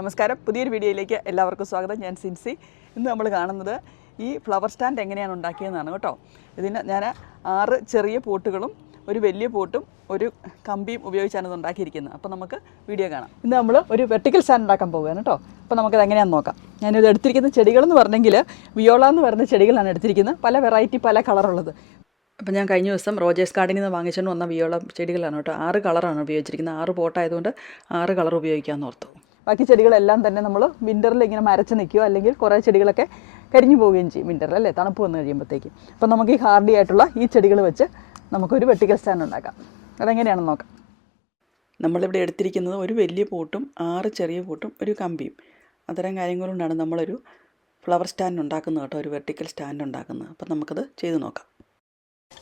നമസ്കാരം, പുതിയൊരു വീഡിയോയിലേക്ക് എല്ലാവർക്കും സ്വാഗതം. ഞാൻ സിൻസി. ഇന്ന് നമ്മൾ കാണുന്നത് ഈ ഫ്ലവർ സ്റ്റാൻഡ് എങ്ങനെയാണ് ഉണ്ടാക്കിയതെന്നാണ് കേട്ടോ. ഇതിന് ഞാൻ 6 ചെറിയ പോട്ടുകളും ഒരു വലിയ പോട്ടും ഒരു കമ്പിയും ഉപയോഗിച്ചാണ് ഇത് ഉണ്ടാക്കിയിരിക്കുന്നത്. അപ്പോൾ നമുക്ക് വീഡിയോ കാണാം. ഇന്ന് നമ്മൾ ഒരു വെർട്ടിക്കൽ സ്റ്റാൻഡ് ഉണ്ടാക്കാൻ പോവുകയാണ് കേട്ടോ. അപ്പോൾ നമുക്കത് എങ്ങനെയാണെന്ന് നോക്കാം. ഞാനിത് എടുത്തിരിക്കുന്ന ചെടികളെന്ന് പറഞ്ഞെങ്കിൽ വിയോള എന്ന് പറയുന്ന ചെടികളാണ് എടുത്തിരിക്കുന്നത്. പല വെറൈറ്റി, പല കളറുള്ളത്. അപ്പോൾ ഞാൻ കഴിഞ്ഞ ദിവസം റോജേഴ്സ് ഗാർഡനിൽ നിന്ന് വാങ്ങിച്ചുകൊണ്ട് വന്ന വിയോള ചെടികളാണ് കേട്ടോ. 6 കളറാണ് ഉപയോഗിച്ചിരിക്കുന്നത്. 6 പോട്ടായതുകൊണ്ട് 6 കളർ ഉപയോഗിക്കാമെന്ന് ഓർത്തു. ബാക്കി ചെടികളെല്ലാം തന്നെ നമ്മൾ വിൻ്ററിൽ ഇങ്ങനെ മരച്ച് നിൽക്കുകയോ അല്ലെങ്കിൽ കുറേ ചെടികളൊക്കെ കരിഞ്ഞു പോവുകയും ചെയ്യും വിൻ്ററിൽ, അല്ലേ, തണുപ്പ് വന്നു കഴിയുമ്പോഴത്തേക്കും. അപ്പോൾ നമുക്ക് ഈ ഹാർഡി ആയിട്ടുള്ള ഈ ചെടികൾ വെച്ച് നമുക്കൊരു വെർട്ടിക്കൽ സ്റ്റാൻഡ് ഉണ്ടാക്കാം. അതെങ്ങനെയാണെന്ന് നോക്കാം. നമ്മളിവിടെ എടുത്തിരിക്കുന്നത് ഒരു വലിയ പോട്ടും 6 ചെറിയ പോട്ടും ഒരു കമ്പിയും. അത്തരം കാര്യങ്ങൾ കൊണ്ടാണ് നമ്മളൊരു ഫ്ലവർ സ്റ്റാൻഡ് ഉണ്ടാക്കുന്നത് കേട്ടോ, ഒരു വെർട്ടിക്കൽ സ്റ്റാൻഡ് ഉണ്ടാക്കുന്നത്. അപ്പോൾ നമുക്കത് ചെയ്ത് നോക്കാം.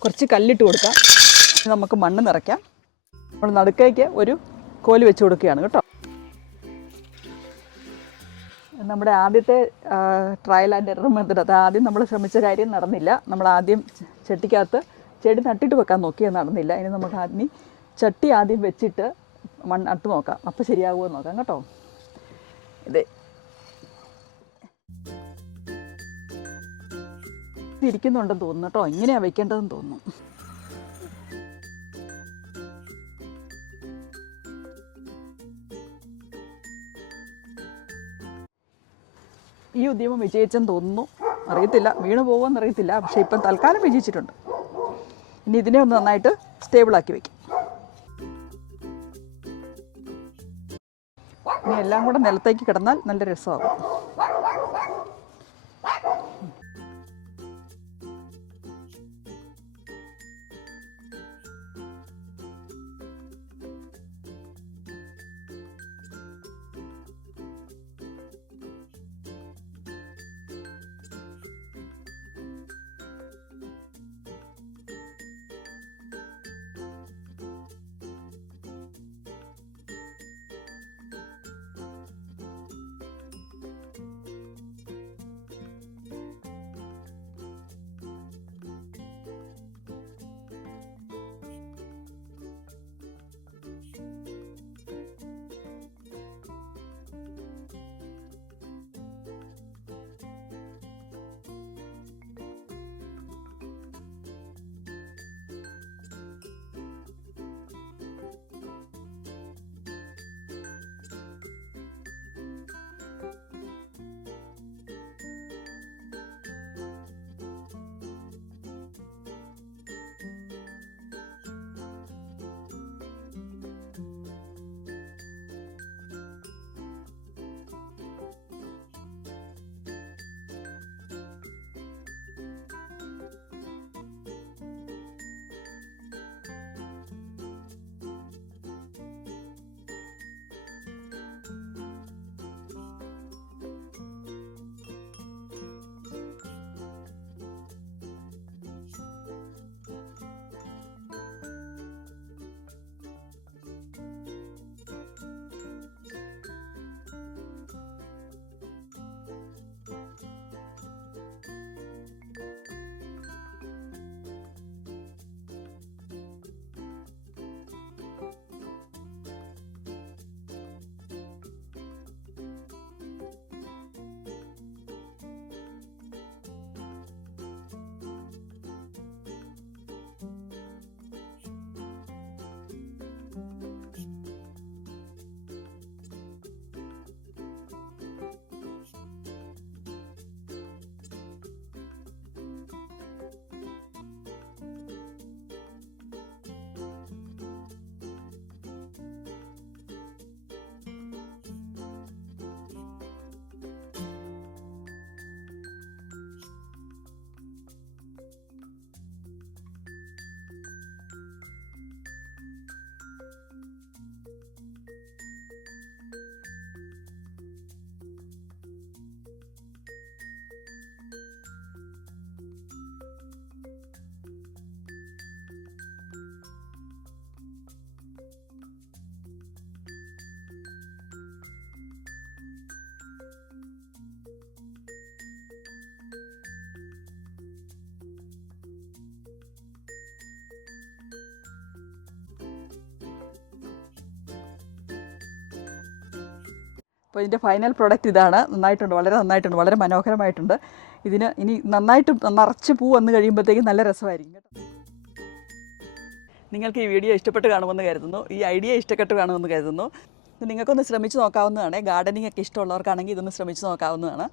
കുറച്ച് കല്ലിട്ട് കൊടുക്കാം. നമുക്ക് മണ്ണ് നിറയ്ക്കാം. നമ്മൾ നടുക്കേക്ക് ഒരു കോല് വെച്ച് കൊടുക്കുകയാണ് കേട്ടോ. നമ്മുടെ ആദ്യത്തെ ട്രയൽ ആൻഡ് എറർ മെത്തേഡ്, അത് ആദ്യം നമ്മൾ ശ്രമിച്ച കാര്യം നടന്നില്ല. നമ്മൾ ആദ്യം ചട്ടിക്കകത്ത് ചെടി നട്ടിട്ട് വെക്കാൻ നോക്കിയത് നടന്നില്ല. ഇനി നമുക്ക് ആദ്യം ചട്ടി ആദ്യം വെച്ചിട്ട് മണ്ണ് നട്ട് നോക്കാം. അപ്പോൾ ശരിയാകുമോ നോക്കാം കേട്ടോ. ഇതേ ഇരിക്കുന്നുണ്ടെന്ന് തോന്നുന്നു കേട്ടോ. ഇങ്ങനെയാണ് വെക്കേണ്ടതെന്ന് തോന്നുന്നു. ഈ ഉദ്യമം വിജയിച്ചെന്ന് തോന്നുന്നു. അറിയത്തില്ല, വീണ് പോകുമെന്ന് അറിയത്തില്ല. പക്ഷേ ഇപ്പം തൽക്കാലം വിജയിച്ചിട്ടുണ്ട്. ഇനി ഇതിനെ ഒന്ന് നന്നായിട്ട് സ്റ്റേബിളാക്കി വയ്ക്കും. ഇനി എല്ലാം കൂടെ നിലത്തേക്ക് കിടന്നാൽ നല്ല രസമാകും. അപ്പോൾ ഇതിൻ്റെ ഫൈനൽ പ്രോഡക്റ്റ് ഇതാണ്. നന്നായിട്ടുണ്ട്, വളരെ നന്നായിട്ടുണ്ട്, വളരെ മനോഹരമായിട്ടുണ്ട്. ഇതിന് ഇനി നന്നായിട്ട് നിറച്ച് പൂ വന്ന് കഴിയുമ്പോഴത്തേക്കും നല്ല രസമായിരിക്കും കേട്ടോ. നിങ്ങൾക്ക് ഈ വീഡിയോ ഇഷ്ടപ്പെട്ട് കാണുമെന്ന് കരുതുന്നു, ഈ ഐഡിയ ഇഷ്ടപ്പെട്ട് കാണുമെന്ന് കരുതുന്നു. ഇത് നിങ്ങൾക്കൊന്ന് ശ്രമിച്ച് നോക്കാവുന്നതാണ്. ഗാർഡനിങ് ഒക്കെ ഇഷ്ടമുള്ളവർക്കാണെങ്കിൽ ഇതൊന്ന് ശ്രമിച്ച് നോക്കാവുന്നതാണ്.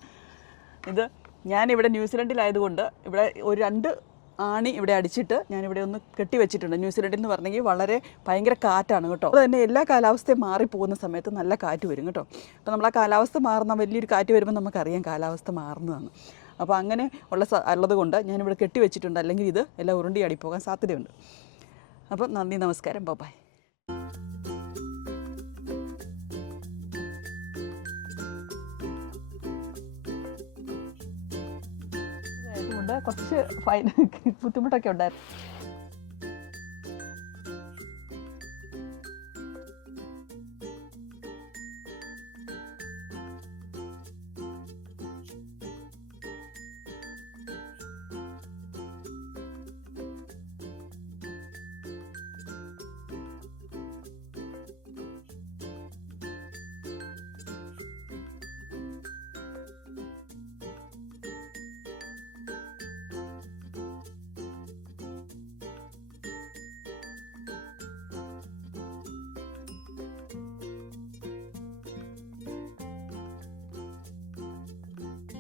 ഇത് ഞാനിവിടെ ന്യൂസിലൻഡിലായതുകൊണ്ട് ഇവിടെ ഒരു 2 ആണി ഇവിടെ അടിച്ചിട്ട് ഞാനിവിടെ ഒന്ന് കെട്ടി വെച്ചിട്ടുണ്ട്. ന്യൂസിലൻഡിൽ എന്ന് പറഞ്ഞെങ്കിൽ വളരെ ഭയങ്കര കാറ്റാണ് കേട്ടോ. അത് തന്നെ എല്ലാ കാലാവസ്ഥയും മാറിപ്പോകുന്ന സമയത്ത് നല്ല കാറ്റ് വരും കേട്ടോ. അപ്പോൾ നമ്മൾ ആ കാലാവസ്ഥ മാറുന്ന വലിയൊരു കാറ്റ് വരുമ്പോൾ നമുക്കറിയാം കാലാവസ്ഥ മാറുന്നതാണ്. അപ്പോൾ അങ്ങനെ ഉള്ളത് കൊണ്ട് ഞാനിവിടെ കെട്ടി വെച്ചിട്ടുണ്ട്. അല്ലെങ്കിൽ ഇത് എല്ലാം ഉരുണ്ടി അടിപ്പോകാൻ സാധ്യതയുണ്ട്. അപ്പം നന്ദി, നമസ്കാരം, ബൈ. കുറച്ച് ബുദ്ധിമുട്ടൊക്കെ ഉണ്ടായിരുന്നു.